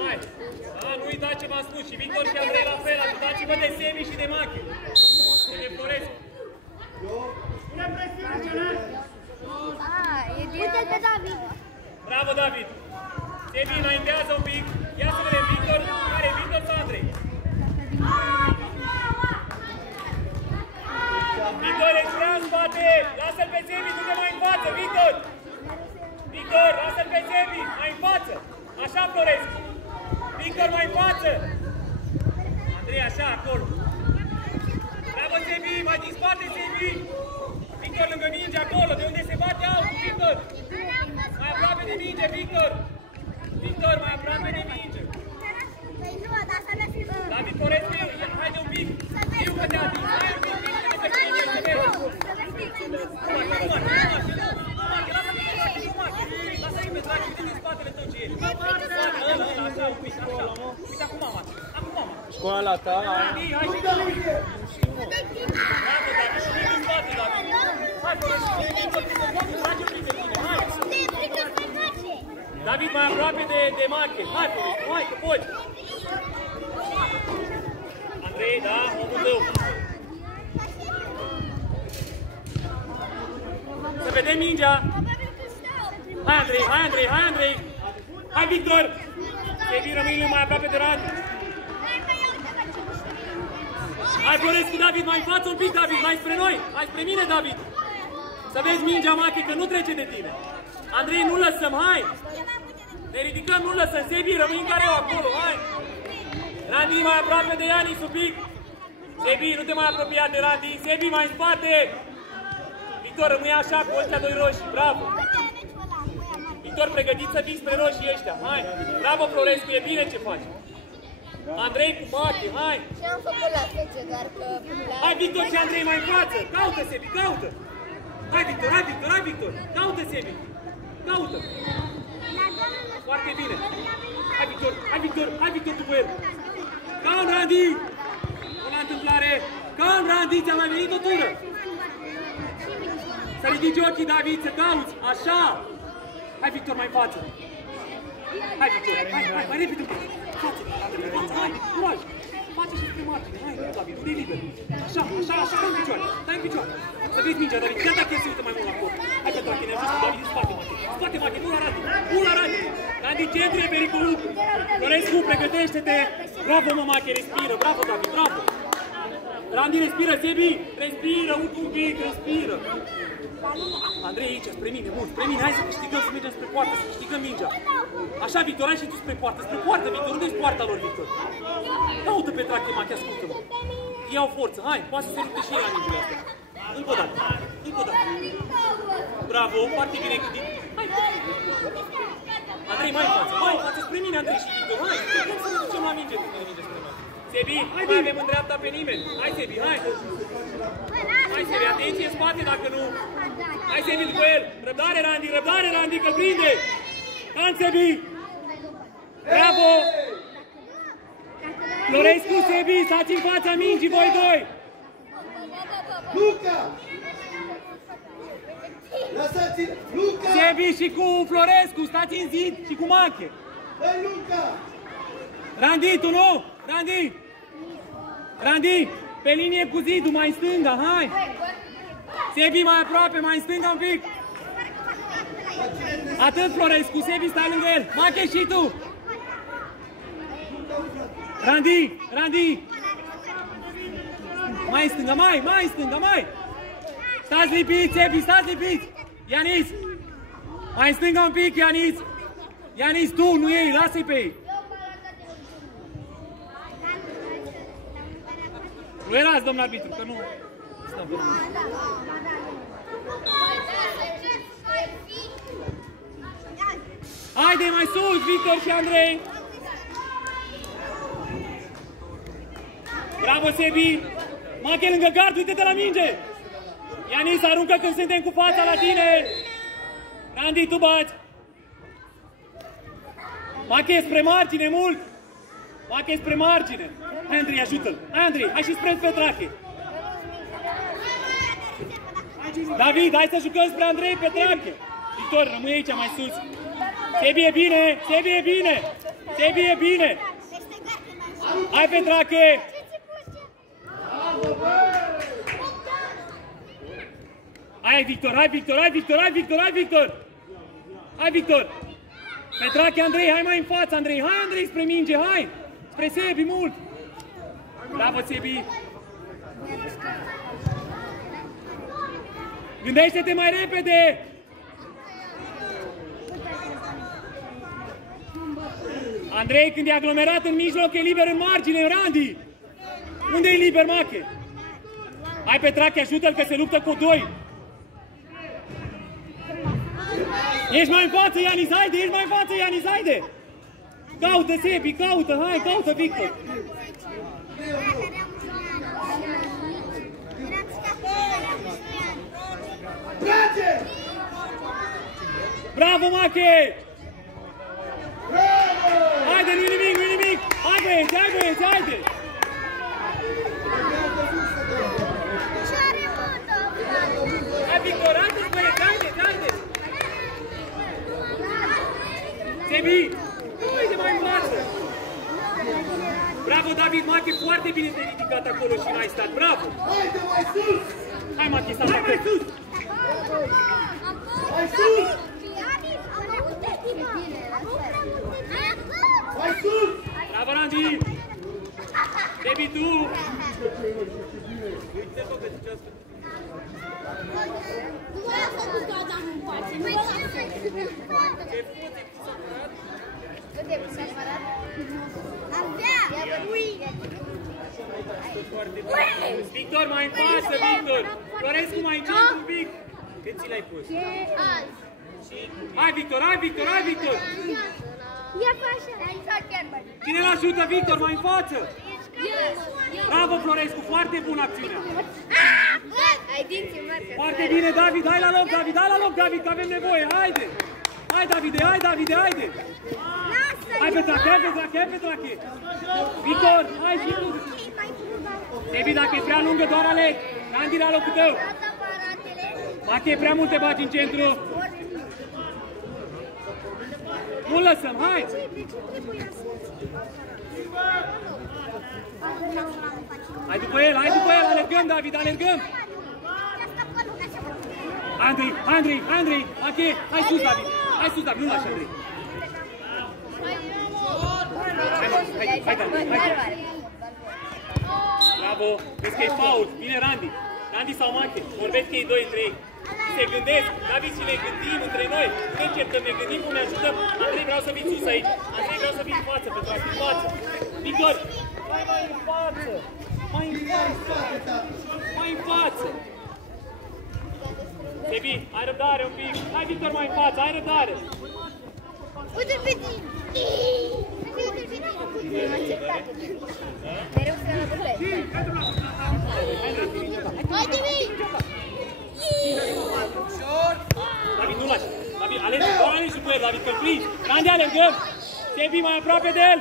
Hai! Da, nu uitați ce v-am spus și Victor și Andrei la fel, ajutați-vă de Sebi și de Machi. De Florescu. Pune presiune, Celel! Uite-l pe David! Bravo, David! Sebi înaintează un pic. Ia să vedem, Victor, care e Victor sau Andrei? Victor, extra în spate! Lasă-l pe Sebi, du-te mai în față, Victor! Victor, lasă-l pe Sebi, mai în față! Așa, Florescu! Victor, mai în față! Andrei, așa, acolo! Bravo, Sebi, mai din spate, Sebi! Victor lângă minge, acolo, de unde se bate altul, Victor! Mai aproape de minge, Victor! Victor, mai aproape de minge! David Florescu, haide un pic! Știu că te-a atins, hai un pic, Victor, că te minge, să vezi! Lasă-i pe trage, uite din spatele tău ce e! Așa, un pic, așa! Uite, acum, mama! Acum, mama! Școala ta! Hai, hai, și tu! Bravo, David, și din spate, David! Hai, Florescu, trage un pic de tine, hai! David, mai aproape de Mache! Hai, Florescu, hai, că poți! Andrei, da, omul tău! Să vedem mingea! Hai, Andrei, hai, Andrei, hai, Andrei! Hai, Victor! Sebi, rămâi mai aproape de Radu! Hai, Florescu, David, mai în față un pic, David, mai spre noi! Hai spre mine, David! Să vezi mingea, Machi, că nu trece de tine! Andrei, nu lăsăm, hai! Ne ridicăm, nu lăsăm, Sebi, rămâi în careu acolo, hai! Randy, mai aproape de Ianis un pic! Sebi, nu te mai apropia de Randy! Sebi, mai în spate! Victor, rămâi așa cu ăștia doi roșii, bravo! Victor, pregătit să fii spre roșii ăștia, hai! Bravo, Florescu, e bine ce faci! Andrei cu Machi, hai! Și am făcut la fece, doar că... Hai, Victor și Andrei mai în față! Caută, Sebi, caută! Hai, Victor, hai, Victor, hai, Victor! Caută, Sebi! Caută! Foarte bine! Hai, Victor, hai, Victor, hai, Victor după el! Caun, Randy! Bună întâmplare! Caun, Randy, ți-a mai venit o tură! Să ridici ochii, David, să cauți! Așa! Hai, Victor, mai în față! Hai, Victor, hai, hai, mai repede! Față, față, hai, curaj! Face și spre margine, hai, David, unde e liber? Așa, așa, așa, stai în picioare, stai în picioare! Să vezi mingea, David, chiar dacă el se uită mai mult la cort! Hai că David, ne ajută, David, în spate, Machi! Spate, Machi, nu la Randy! Nu la Randy! Randy, centru e pericolul! Florescu, pregătește-te! Bravo, mă, Machi, respiră! Bravo, David, bravo! Randy, respiră, Sebi! Respiră, un pic, respiră! Andrei, aici, spre mine, mult, spre mine, hai să câștigăm, să mergem spre poartă, să câștigăm mingea. Așa, Victor, hai și tu spre poartă, Victor, unde-i poarta lor, Victor? Caută pe trache, Machi, ascultă-mă. Iau forță, hai, poate să se lupte și ei la mingile astea. Încă o dată, încă o dată. Bravo, foarte bine gândit. Hai, Andrei, mai în față, spre mine, Andrei și Victor, hai, cum să ne ducem la minge, când minge spre mine? Sebi, hai, avem în dreapta pe nimeni. Hai, Sebi, hai. Hai, Sebi, atenție în spate dacă nu. Hai, Sebi, după el. Răbdare, Randy, că prinde. Can, Sebi. Bravo. Florescu, Sebi, stați în fața mingii, voi doi. Luca! Lăsați-l! Luca! Sebi și cu Florescu, stați în zid și cu Mache. Hai, Luca! Randy, tu nu? Randy, pe linie cu zidul, mai în stânga, hai! Sebi, mai aproape, mai în stânga un pic! Atât, Florescu, Sebi, stai lângă el! Mache și tu! Randy! Mai în stânga, mai în stânga, mai! Stați lipiți, Sebi, stați lipiți! Ianis! Mai în stânga un pic, Ianis! Ianis, tu, nu ei, lasă-i pe ei! Nu erați, domnul arbitru, că nu stăm pe urmă. Haide, mai sus, Victor și Andrei! Bravo, Sebi! Mache lângă gard, uite-te la minge! Ianis, aruncă când suntem cu fața la tine! Randy, tu bați! Mache spre margine, mult! Mache spre margine! Hai, Andrei, ajută-l! Hai, Andrei, hai și spre Petrache! David, hai să jucăm spre Andrei Petrache! Victor, rămâi aici mai sus! Sebi e bine! Sebi, e bine! Hai, Petrache! Hai, Victor, hai, Victor, hai, Victor, hai, Victor, hai, Victor! Hai, Victor! Petrache, Andrei, hai mai în față, Andrei! Hai, Andrei, spre minge, hai! Spre Sebi, mult! Bravo, Sebi! Gândește-te mai repede! Andrei, când e aglomerat în mijloc, e liber în margine, Randy! Unde e liber, Mache? Hai, Petrache, ajută-l că se luptă cu doi! Ești mai în față, Ianis, haide! Ești mai în față, Ianis, haide! Caută, Sebi, caută, hai, caută, Victor! Bravo, Mache! Haide, nu-i nimic, nu-i nimic! Hai, băieți, hai, băieți, haide! Hai, Victor, haide, băieți, haide, haide! Sebi, uite mai în față! Bravo, David, Mache, foarte bine te-ai ridicat acolo și n-ai stat, bravo! Haide, mai sus! Hai, Mache, stai mai sus! Mai sus! Mai sus! Bravo, Randy! Sebi, tu! Victor, mai în față, Victor! Florescu, mai încet un pic! Cât ți l-ai pus? Hai, Victor, hai, Victor, hai, Victor! Cine l-ajută, Victor, mai în față? Bravo, Florescu, foarte bună acțiunea! Foarte bine, David, hai la loc, David, hai la loc, David, că avem nevoie, haide! Hai, Davide, hai, Davide, haide! Hai, Petrache, hai, Petrache, hai, Petrache! Victor, hai și tu! Sebi, dacă e prea lungă, doar aleg! Randy la locul tău! Mache, prea mult te bagi în centru! Nu lăsăm, hai! Hai după el, alergăm, David, alergăm! Andrei, Andrei, Andrei, Mache, hai sus, David! Hai sus, David, nu lași, Andrei! Hai, David, hai! Bravo, vezi că e fault, vine Randy! Randy sau Mache, vorbesc că e 2 între ei! Se gândesc, David, și ne gândim între noi, ne încercăm, ne gândim cum ne ajutăm. Andrei, vreau să vii sus aici. Andrei, vreau să vii în față, pentru a fi în față. Victor, hai mai în față. Mai în față. Mai în față. Sebi, ai răbdare un pic. Hai, Victor, mai în față, ai răbdare. Uite-l pe tine. Uite-l pe tine. Mereu să la duble. Haide, vii! David, nu lași! David, alegi, doar alegi după el, David, că-l prinzi! Randy, alergăm! Sebi, mai aproape de el!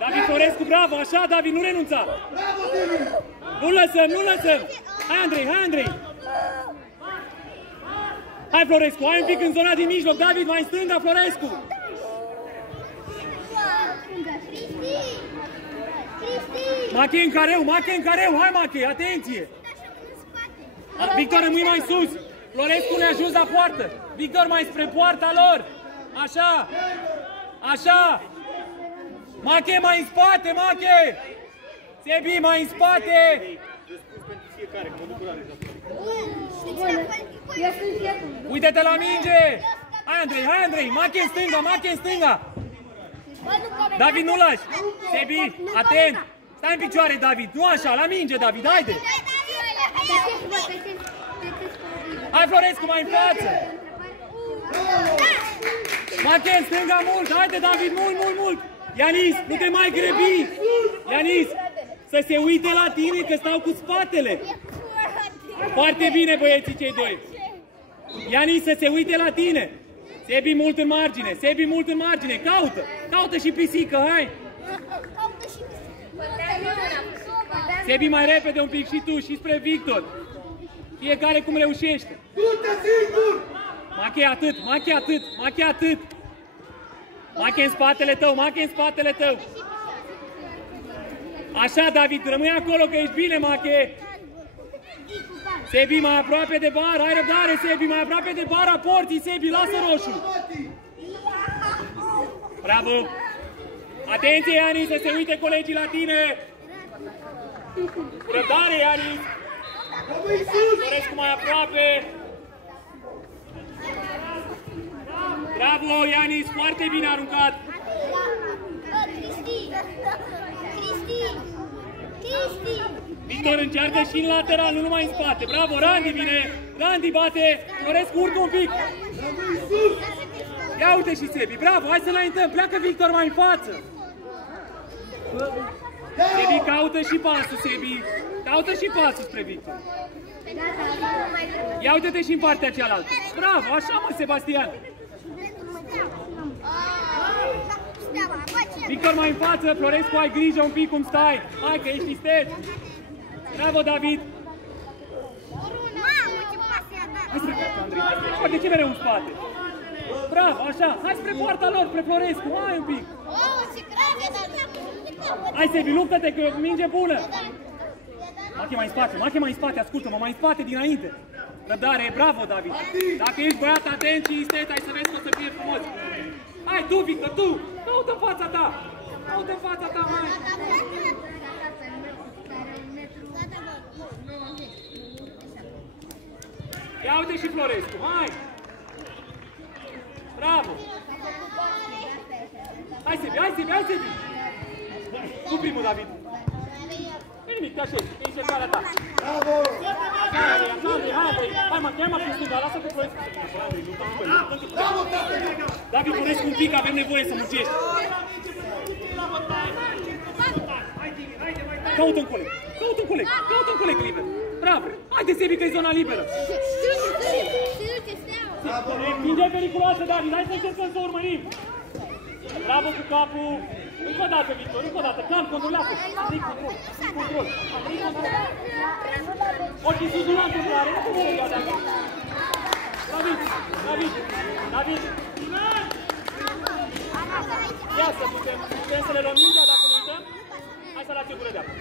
David Florescu, bravo! Așa, David, nu renunța! Nu lăsăm, nu lăsăm! Hai, Andrei, hai, Andrei! Hai, Florescu, hai un pic în zona din mijloc! David, mai în stânga, Florescu! Mache în careu, Mache în careu! Hai, Mache, atenție! Victor, rămâi mai sus! Florescu ne-a ajuns la poartă! Victor, mai spre poarta lor! Așa! Așa! Mache, mai în spate, Mache! Sebi, mai în spate! Uite-te la minge! Hai, Andrei, hai, Andrei! Mache în stânga, Mache în stânga! David, nu lași! Sebi, atent! Stai în picioare, David! Nu așa, la minge, David, haide! Hai, Florescu, mai în față! Mache în stânga mult! Haide, David, mult, mult, mult! Ianis, nu te mai grăbi! Ianis, să se uite la tine că stau cu spatele! Foarte bine, băieții cei doi! Ianis, să se uite la tine! Sebi mult în margine, Sebi mult în margine! Caută! Caută și pisică, hai! Sebi, mai repede un pic și tu, și spre Victor! Fiecare cum reușește! Du-te singur! Mache atât, Mache atât, Mache atât! Mache în spatele tău, Mache în spatele tău. Așa, David, rămâi acolo că ești bine, Mache. Sebi, mai aproape de bară, ai răbdare, Sebi, mai aproape de bara porții, Sebi, lasă roșu. Bravo. Atenție, Ianis, să se uite colegii la tine. Răbdare, Ianis. Florescu mai aproape. Bravo, Ianis, foarte bine aruncat. Victor încearcă și în lateral, nu numai în spate. Bravo, Randy vine. Randy bate. Florescu urcă un pic. Ia uite și Sebi. Bravo, hai să înaintăm. Pleacă Victor mai în față. Sebi caută și pasul, Sebi. Caută și pasul spre Victor. Ia uite-te și în partea cealaltă. Bravo, așa mă, Sebastian. Victor mai în față, Florescu, ai grijă un pic cum stai. Hai că ești isteț. Bravo, David. Hai spre poarta, Andrei. De ce mereu în spate? Bravo, așa. Hai spre poarta lor, spre Florescu. Mai un pic. Hai, Sebi, luptă-te, că e o minge bună. Mache mai în spate, Mache mai în spate, ascultă-mă, mai în spate dinainte. Răbdare, bravo, David. Dacă ești băiat atent și isteț, hai să vezi că o să fie frumos. Hai, tu, Victor, tu! Caută în fața ta! Caută în fața ta, hai! Ia uite și Florescu, hai! Bravo! Hai, Sebi, hai, Sebi, hai, Sebi! Tu primul, David! Nu nimic, te așezi, e încercarea ta! Bravo! Hai, mă, cheamă pe stânga, lasă pe Florescu! Bravo, tată! David, Florescu un pic, avem nevoie să muncești! Caută un coleg! Caută un coleg! Caută un coleg liber! Bravo! Haide, Sebi, că e zona liberă! Minge periculoasă, David! Hai să încercăm să urmărim! Bravo cu capul! Încă o dată, Victor, încă o dată! Calm, controlează! Andrei, control! Control! Andrei, control! Ochii sus, nu la întâmplare! Nu te vei de acum! David! David! David! Ia să putem să le luăm mingea dacă nu uităm? Hai să lați o gură de apă!